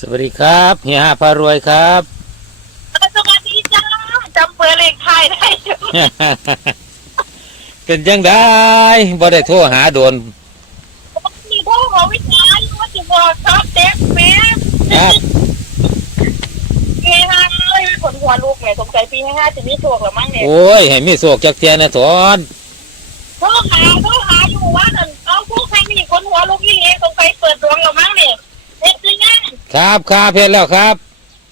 สวัสดีครับเฮียฮาพารวยครับ สวัสดีจ้าจำเบอร์เลขไทายได้อยู่เป็นยังได้บ่ได้โทรหาโดนมีพ่อของวิชาอยู่ว่าจะบอกชอบเด็กแม่ครับเฮฮาเลยผลหัวลูกแม่สงสัยปีห้าจะมีโชคหรือมั้งเนี่ยโอ้ยให้มีโศกจักเทียนะสอนโทรหาโทรหาอยู่ว่านั่นเอาพวกใครมีคนหัวลูกยี่เลี้ยงสงสัยเปิดดวงหรือมั้งเนี่ยเด็กจริงอะ ครับครับเพชรแล้วครับ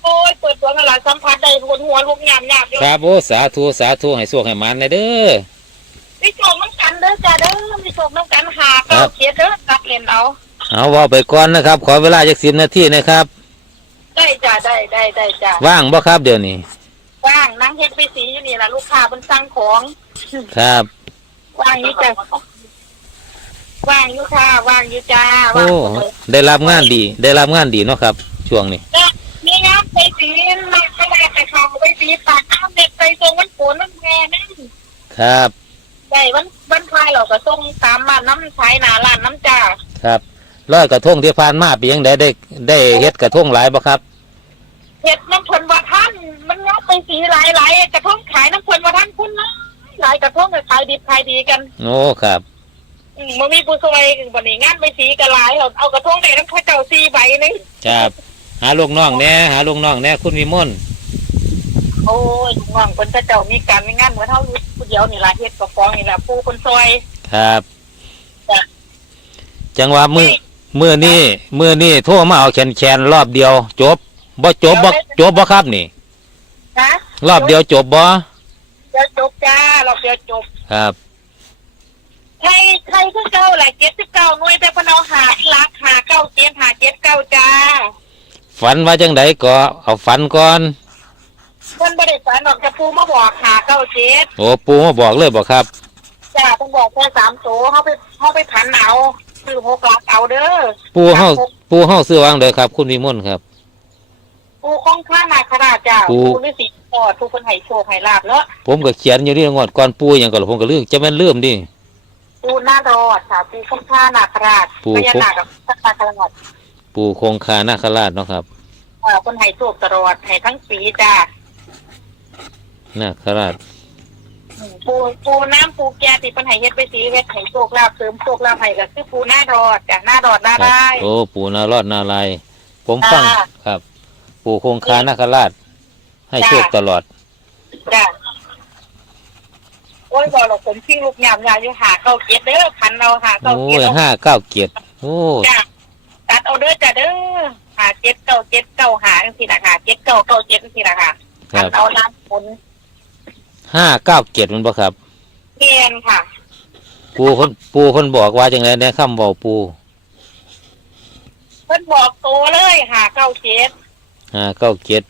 โอ้ยเปิดดวงอะไรสัมผัสได้คนหัวลูกหยาบหยาบอยู่ครับโอ้สาธุสาธุให้โศกให้มันนะเด้อมีโชคน้ำกันเด้อจ้าเด้อมีโชคน้ำกันหาครัเก้าบเกียรติเด้อตัดเลนเอาเอาเว่าไปก่อนนะครับ ขอเวลาจักสิบนาทีนะครับ ได้จ้าได้ได้ได้จ้าว่างบ่ครับเดี๋ยวนี้ว่างนั่งเฮ็ดไปสีอยู่นี่ล่ะลูกค้าเป็นสั่งของ ครับว่างอยู่จ้ะ ว่างอยู่ค่ะว่างอยู่จ้าโอ้ว่างได้รับงานดี ได้รับงานดีเนาะครับ ช่วงนี้นี่งานไปสีมาก็ได้ไปเขาไปสีปากน้ำเด็กไปทรงวันโกนวันแม่นั่นครับได้วันวันพายเราก็ส่งตามบ้านน้ำใช้หนาร้านน้ำจ้าครับร้อยกระทงที่ผ่านมาเป็นยังไงได้ได้เฮ็ดกระทงหลายบ่ครับ เห็ดน้ำพลว่าท่านมันงานไปสีหลายหลายๆกระทงขายน้ำพลว่าท่านคุณนะหลายกระทงก็ขายดีขายดีกัน โอ้ครับ อืมมันมีผู้ช่วยวันนี้งานไปสีกันหลายเราเอากระทงได้น้ำพระเจ้าสีใบนึงครับหาลูกน้องแหน่หาลูกน้องแหน่คุณวิมลโอ้ยลุงว่างคนจะเจ้ามีการมีงานเหมือนเท่าอยู่ผู้เดียวนี่ละเฮ็ดกับฟองนี่ละผู้คนซอย ครับ จ้ะ จังหวะมือมือนี่มือนี่โทรมาเอาแขนแขนรอบเดียว จบบ่จบบ่จบบ่ครับนี่ นะรอบเดียวจบบ่เดี๋ยวจบจ้าเราเดี๋ยวจบ ครับ ใครใครคือเก้าแหละเจ็ดสิบเก้าหน่วยแต่พนเอาหาลักหาเก้าเจ็ดหาเจ็ดเก้าจ้าฝันว่าจังไดก็เอาฝันก่อนเพิ่นบ่ได้ฝันหรอกจะปูมาบอกหาเก้าเจ็ดโอ้ปูมาบอกเลยบ่ครับจ้าเพิ่นบอกแค่สามโตเขาไปเขาไปพันเอาคือหกหลักเอาเด้อปูเฮาปูเฮาซื้อวางเลยครับ คุณวิมลครับ ปูคงค่านาคราชจ้าปู ปูฤาษีปอดผู้คนให้โชคให้ลาบเนาะผมก็เขียนอยู่ที่งวดก่อนปูหยังก็ผมก็ลืมจะแม่นลืมดิ ปูหน้ารอดค่ะ ปูคงค่านาคราชปู พญานาคกับพญานาคราชปูคงคานาคราชเนาะครับเอ่อคนให้โชคตลอดให้ทั้งปีจ้านาคราชอืมปูปูน้ำปูแก่ที่เป็นให้เฮ็ดไปสีเฮ็ดให้โชคลาภเสริมโชคลาภให้ก็คือปูหน้ารอดจากหน้ารอดหน้าครับได้ โอ้ปูนารอดนาลายณ์ผมฟังอ่า ครับ ปูคงคานาคราชให้โชคตลอด จ้าโอ้ยบอก หรอกผมชิ่งลูกยามยามอยู่หาเก้าเกียรติเด้อพันเราหาเก้าโอ้เกียรยติห้าเก้าเกียรติโอ้จ้าตัดเอาเด้อจ้าเด้อหาเจ็ดเก้าเจ็ดเก้าหาจังซี่นะค่ะเจ็ดเก้าเก้าเจ็ดจังซี่นะค่ะครัตับดเอาน้ำฝนห้าเก้าเกียรติมันบ่ครับเกียนค่ะ ปูคนปูคนบอกว่าจังไรในคำบอกปูเพิ่นบอกโตเลยหาเก้าเจ็ดห้าเก้าเกียรติ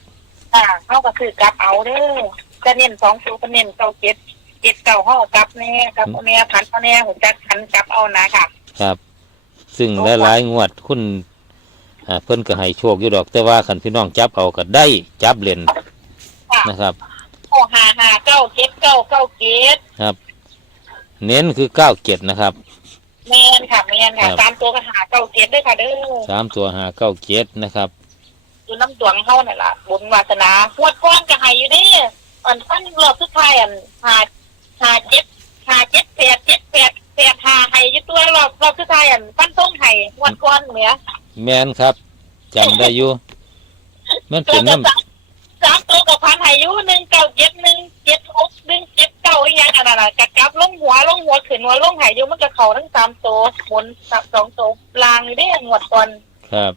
อ่าเขาก็คือกลับเอาเด้อจะเน้นสองตัวก็เน้นเก้าเจ็ด เจ็ดเก้าห้ากลับแน่กลับเอาแน่พันเอาแน่หุ่นจักพันกลับเอานะค่ะ ครับ ซึ่งหลายๆงวดคุณอ่าเพิ่นก็ให้โชคอยู่ดอก แต่ว่าขันพี่น้องจับเอาก็ได้จับเล่นค่ะนะครับ โอ้หาหาเก้าเจ็ดเก้าเก้าเจ็ดครับ เน้นคือเก้าเกียรตินะครับ แมนค่ะแมนค่ะครับ ตามตัวก็หาเก้าเจ็ดด้วยค่ะเด้อสามตัวห้าเก้าเกียรตินะครับ อยู่น้ำดวงเฮานี่นล่ะบุญวาสนาหวดก้อนก็ให้อยู่เด้อันฟันรอบสุดท้ายอันหา หาเจ็ดหาเจ็ดแปดเจ็ดแปดแปดหาให้อยู่ตัวรอบรอบสุดท้ายอันฟันต้งให้หวดก้อนเหนือแมนครับจำได้อยู่มันตัเป็วนน้สามสามตัวกับพันให้อยู่หนึ่งเก้าเจ็ดหนึ่งเจ็ดหกหนึ่งเจ็ดเก้าอีกอย่างอันนั้นน่ะกะกลับลงหัวลงหัวขึ้นหัวลงให้อยู่มันก็เข้าทั้งสามตัวบนสองตัวลางอยู่เด้หวดก่อนำครับ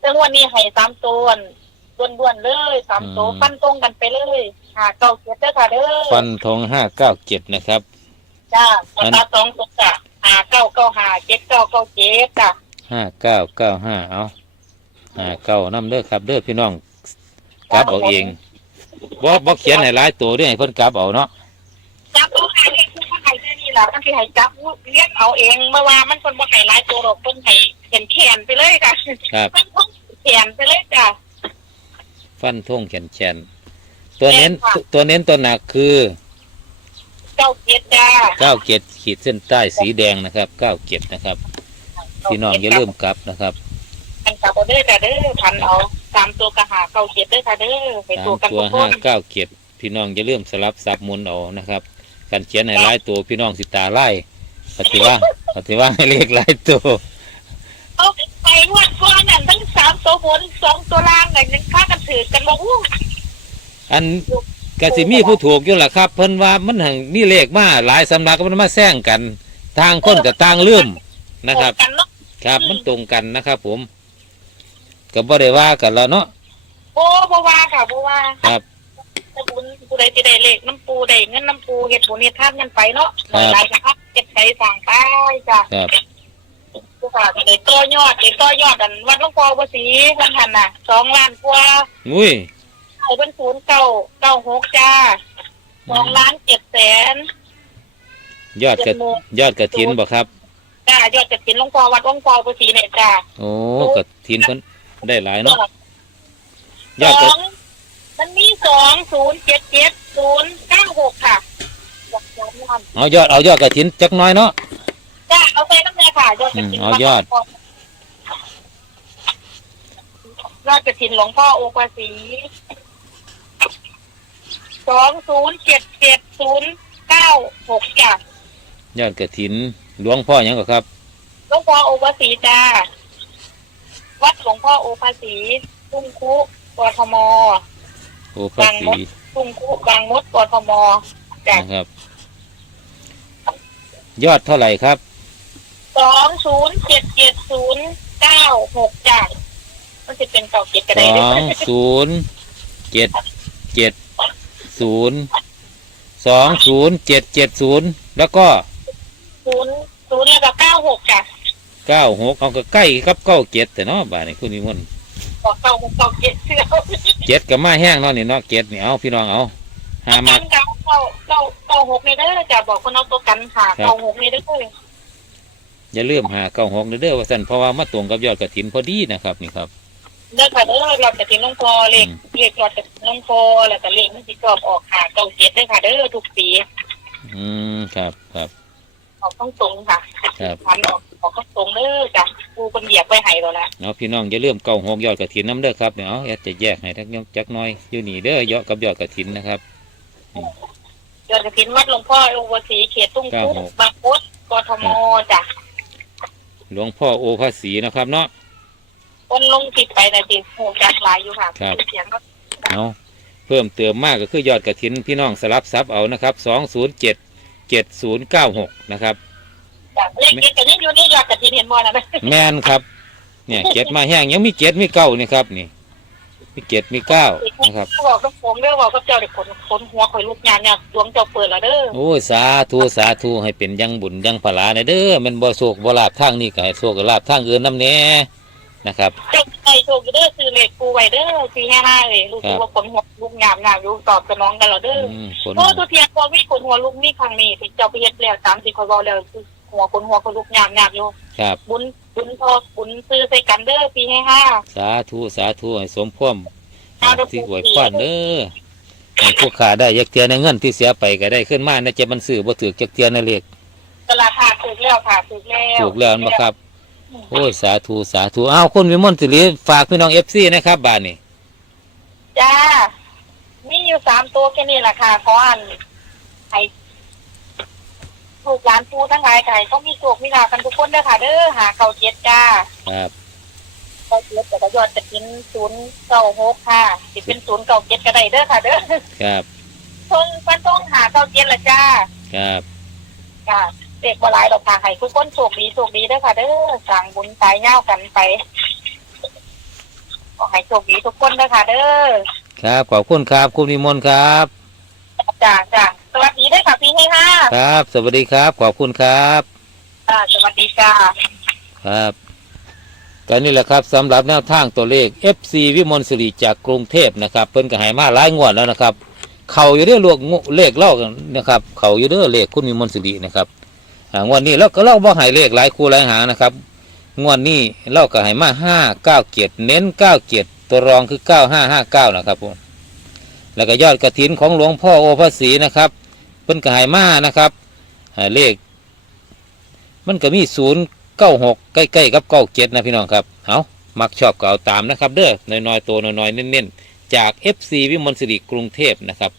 แต่งวันนี้ให้สามตัว ด้วนๆเลยสามตัวอืม ฟันตรงกันไปเลยหาเก้าเจ็ดเด้อค่ะเด้อฟันทองห้าเก้าเจ็ดนะครับ จ้าอันตาสองตัวจ้ะหาเก้าเก้าหาเจ็ดเก้าเก้าเจ็ดจ้ะห้าเก้าเก้าห้าเอาห้าเก้าน้ำเด้อครับ เด้อพี่น้องกลับเอาเองบ่บ่เขียนให้หลายตัวเด้วยให้เพิ่นกลับเอาเนาะจับตัวหาเลขคู่มาให้ได้นี่แหละมันสิให้จับเลี้ยงเอาเองเมื่อวานมันคนบ่ให้หลายตัวหรอกเพิ่นให้เขียนแขนไปเลยค่ะครับ มันต้องแขนไปเลยจ้ะ ฟันทงแขนแขนตัวเน้นแม่นค่ะ ตัวเน้นตัวหนักคือเก้าเจ็ดจ้าเก้าเกียรติขีดเส้นใต้สีแดงนะครับเก้าเกียรตินะครับพี่น้องอย่าลืมกลับนะครับไอกันกับเด้อจ้ะเด้อพันเอาสามตัวกระหาเก้าเจ็ดเด้อค่ะเด้อไปสามตัวกันตัวทุกคห้านเก้าเกียรพี่น้องอย่าลืมสลับซับหมุนเอานะครับการเขียนให้หลายตัวพี่น้องสิตาไล่ปฏิว่าปฏิว่าให้เลขหลายตัว เอาไปงวดก่อนนั่นทั้ง สามตัวบนสองตัวล่างไหนนึงค่ากันถือกันบอกอู้อันกสิมีผู้ถูกอยู่ล่ะครับ เพิ่นว่ามันหังมีเลขมาหลายสำนักมันมาแซงกัน ทางคนกับทางเลื่อมนะครับ กันเนาะครับมันตรงกันนะครับ ผมก็บ่ได้ว่ากันแล้วเนาะโอ้บ่ว่าค่ะบ่ว่าครับ แต่บุญผู้ใดจะได้เลขน้ำปูได้เงินน้ำปูเฮ็ดบุญเฮ็ดทานกันไปเนาะหลายๆครับเก็บใจสั่งไปจ้ะ ครับผู้ ค่ะเด็กต่อยอดเด็กต่อยอดกันวัดหลวงพ่อบ่ศรีวันหันน่ะสองล้านกว่าอุ้ยเอาเป็นศูนย์เก้าเก้าหกจ้าสองล้านเจ็ดแสนยอดกระยอดกระถินบ่ครับจ้ายอดจากสินหลวงพ่อวัดหลวงพ่อบ่ศรีเนี่ยจ้าโอ้กระถินเพิ่นได้หลายเนาะยสอดกระองมันมีสองศูนย์เจ็ดเจ็ดศูนย์เก้าหกค่ะอยากย้ำมันเอายอดเอายอดกระถินจักหน้อยเนาะ จ้าเอาไปน้ำเลยค่ะยอดจากสินอืมเอายอด ยอดจากสินหลวงพ่อโอภาสีสองศูนย์เจ็ดเจ็ดศูนย์เก้าหกจ้ะยอดกระถินหลวงพ่อหยังก็ครับ หลวงพ่อโอภาสีจ้าวัดหลวงพ่อโอภาสีทุ่งคุกทมโอ้พระศรีทุ่งคุบางมดกทมจ้ะนะครับ ยอดเท่าไหร่ครับ สองศูนย์เจ็ดเจ็ดศูนย์เก้าหกจ้ะมันจะเป็นเก่าเจ็ดกระสไดอเด้งศูนย์เจ็ดเจ็ดศูนย์สองศูนย์เจ็ดเจ็ดศูนย์แล้วก็ศูนย์ศูนย์แล้วก็เก้าหกจ้ะเก้าหกเอาก็ใกล้ครับเก้าเจ็ดแต่เนาะบ้านนี้คุณนิมนต์บอกเก้าหกเก้าเจ็ดเชื่อเจ็ดกับมาแห้งเนาะนี่เนาะเจ็ดนี่เอาพี่น้องเอาหามา เก้าเก้าเก้าเก้าหกในเด้อจ้ะบอกคนเอาตัวกันค่ะครับ เก้าหกในเด้อ อย่าลืมหาเก้าหกเด้อว่าสั่นเพราะว่ามาตรงกับยอดกระถินพอดีนะครับนี่ครับเด้อค่ะเด้อเราจะกินลงคอเลขอืมเลขเราจะลงคอแล้วก็เลขมันสิกรอบออกค่ะเก้าเจ็ดเด้อค่ะเด้อทุกปี อืมครับครับออกต้องตรงค่ะครับพันออกออกต้องตรงเด้อจ้ะกูคนเหยียบไว้ให้แล้วละเอาพี่น้องอย่าลืมเก้าหกยอดกระถินน้ำเด้อครับเดี๋ยวเอาแอดจะแยกให้ทักยกจักหน้อยอยู่นี่เด้อยอดกับยอดกระถินนะครับเดินจะกินวัดหลวงพ่อหลวงพ่อศรีเขตตุ้งเก้าคุหกบางพุดกทมจ้ะ หลวงพ่อโอภาษีนะครับเนาะคนลงติดไปแต่ติดหูจักหลายอยู่ค่ะครับเสียงก็เอาเพิ่มเติมมากก็คือยอดกระถินพี่น้องสลับซับเอานะครับสองศูนย์เจ็ดเจ็ดศูนย์เก้าหกนะครับจ้ะเลขเจ็ดแต่นี่อยู่นี่ยอดกระถินเห็นบ่นะแมนครับ เนี่ยเจ็ดมาแห้งยังมีเจ็ดมีเก้านี่ครับนี่ มีเจ็ดมีเก้านะครับบอกกับผมเด้อบอกกับเจ้าเด็กคนคนหัวข่อยลูกงานเนี่ยดวงเจ้าเปิดแล้วเด้อโอ้ยสาธุสาธุให้เป็นอยังบุญอยังผลาในเด้อแมันบ่โศกบ่ลาบทางนี้ก็ให้โศกกับลาบทางอื่นน้ำแน่นะครับเจ้าใจโชคอยู่เด้อซื้อเลขกูไว้เด้อสี่ห้าห้าเลยรู้สึกว่าคนหัวลูกงามงามอยู่ตอบสนองกันแล้วเด้ออืมผลโอ้ตัวเทียนพอมีคนหัวลูกนี่ครั้งนี้ที่เจ้าไปเฮ็ดแล้วสามสิบคนบอกแล้วคือหัวคนหัวคนลูกงามงามอยู่ครับบุญ บุญพอบุญซื้อใส่กันเด้อสี่ห้าห้าสาธุสาธุให้สมพร้อมที่หวยควันเด้อให้ผู้ขาได้ยักเทียในเงินที่เสียไปก็ได้ขึ้นมาในเจ็บมันซื้อบ่ถือจักเทียในเลขตลาดค่ะถูกแล้วค่ะถูกแล้วถูกแล้วบ่ครับโอ้ยสาธุสาธุอ้าวคุณวิมลสิริฝากพี่น้อง FC นะครับบ้านนี้จ้ามีอยู่สามตัวแค่นี้แหละค่ะขออ่านให้ ถูกร้านปูทั้งหลายไก่ต้องมีโชคมีลาภกันทุกคนเด้อค่ะ เด้อหาเก่าเจ็ดจ้าครับเก่าเจ็ดแต่ก็ยอดจะเป็นศูนย์เก้าหกค่ะสิเป็นศูนย์เก้าเจ็ดก็ได้เด้อค่ะ เด้อครับทงมันต้องหาเก้าเจ็ดละจ้าครับจ้าเด็กบ่หลายดอกค่ะให้ทุกคนโชคดีโชคดีเด้อค่ะ เด้อสั่งบุญตายเง่ากันไปขอให้โชคดีทุกคนเด้อค่ะ เด้อครับขอบคุณครับคุณวิมลครับ จ้าจ้าสวัสดีเด้อ ค่ะพี่ให้ห้าครับ สวัสดีครับ ขอบคุณครับจ้าสวัสดีจ้าครับก็นี่แหละครับสำหรับแนวทางตัวเลข FC วิมลสิริจากกรุงเทพนะครับเพิ่นก็ให้มาหลายงวดแล้วนะครับ เขาอยู่เด้อลวกงูเลขเล่ากันนะครับ เขาอยู่เด้อเลขคุณวิมลสิรินะครับอ่างวดนี้เราก็เล่าบ่ให้เลขหลายคู่หลายหางนะครับ งวดนี้เราก็ให้มาห้าเก้าเกียรติเน้นเก้าเกียรติตัวรองคือเก้าห้าห้าเก้านะครับผมแล้วก็ยอดกระถินของหลวงพ่อโอภาสีนะครับเพิ่นก็หายมานะครับเลข มันก็มีศูนย์เก้าหกใกล้ๆกับเก้าเจ็ดนะพี่น้องครับเอามักชอบก็เอาตามนะครับ เด้อน้อยๆตัวน้อยๆเน้นๆจาก FC วิมลสิริกรุงเทพนะครับ